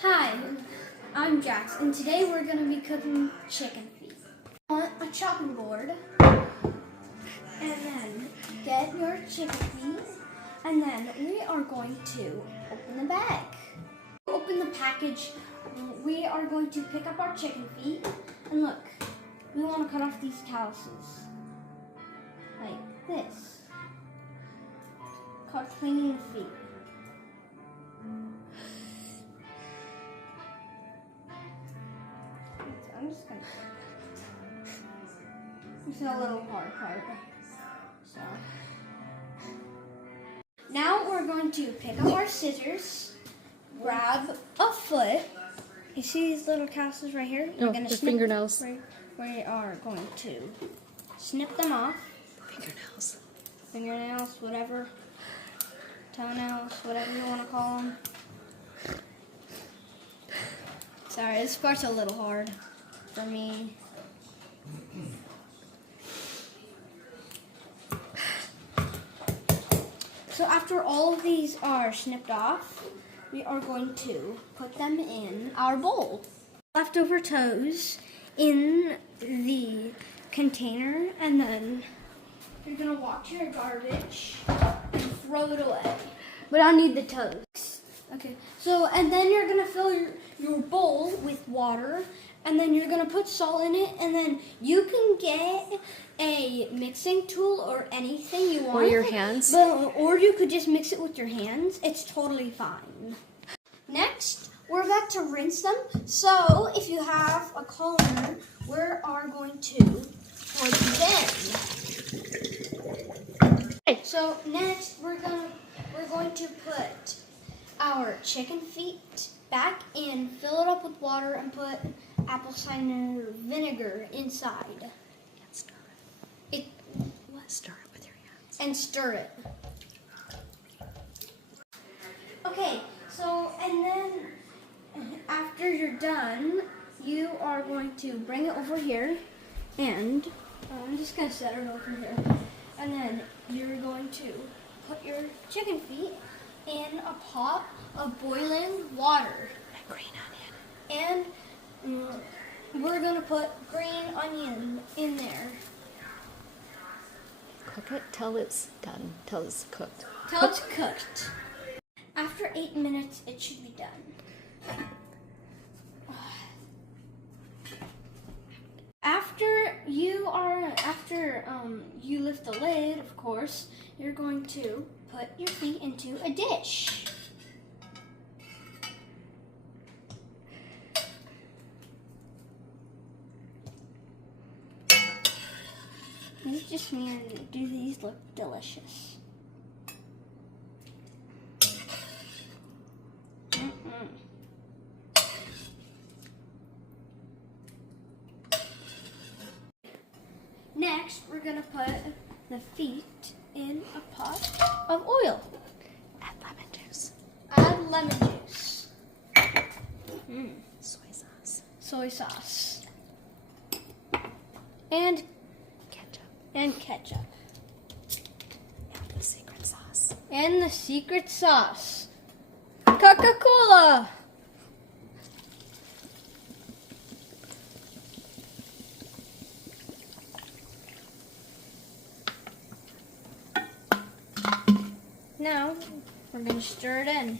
Hi, I'm Jax, and today we're going to be cooking chicken feet. On a chopping board, and then get your chicken feet, and then we are going to open the bag. Open the package, we are going to pick up our chicken feet, and look, we want to cut off these calluses, like this. Called cleaning the feet. I'm just gonna. It's a little hard part. So now we're going to pick up our scissors, grab a foot. You see these little calluses right here? No, the fingernails. We are going to snip them off. Fingernails, whatever. Toenails, whatever you want to call them. Sorry, this part's a little hard for me. So after all of these are snipped off, we are going to put them in our bowl. Leftover toes in the container, and then you're gonna wash your garbage and throw it away. We don't need the toes. Okay, so, and then you're gonna fill your bowl with water, and then you're gonna put salt in it, and then you can get a mixing tool or anything you want. Or your hands. Or you could just mix it with your hands. It's totally fine. Next, we're about to rinse them. So, if you have a colander, we are going to put them in. So, next, we're going to put our chicken feet back in, fill it up with water, and put apple cider vinegar inside. And stir it. Stir it with your hands. And stir it. Okay, so, and then after you're done, you are going to bring it over here, and I'm just going to set it over here. And then you're going to put your chicken feet in a pot of boiling water. And green onion. And we're going to put green onion in there. Cook it till it's done, till it's cooked. Till it's cooked. After 8 minutes, it should be done. After you lift the lid, of course, you're going to put your feet into a dish. This just means, do these look delicious? Next, we're going to put the feet in a pot of oil. Add lemon juice. Add lemon juice. Soy sauce. Soy sauce. And ketchup. And ketchup. And the secret sauce. And the secret sauce. Coca-Cola. Now, we're going to stir it in.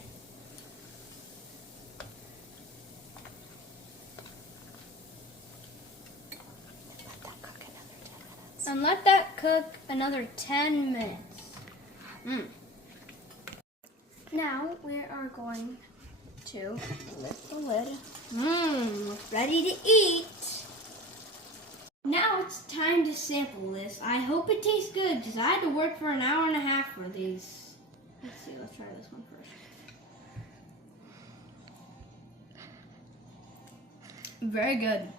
Let that cook another 10 minutes. And let that cook another 10 minutes. Now we are going to lift the lid. Ready to eat. Now it's time to sample this. I hope it tastes good because I had to work for an hour and a half for these. Let's see, let's try this one first. Very good.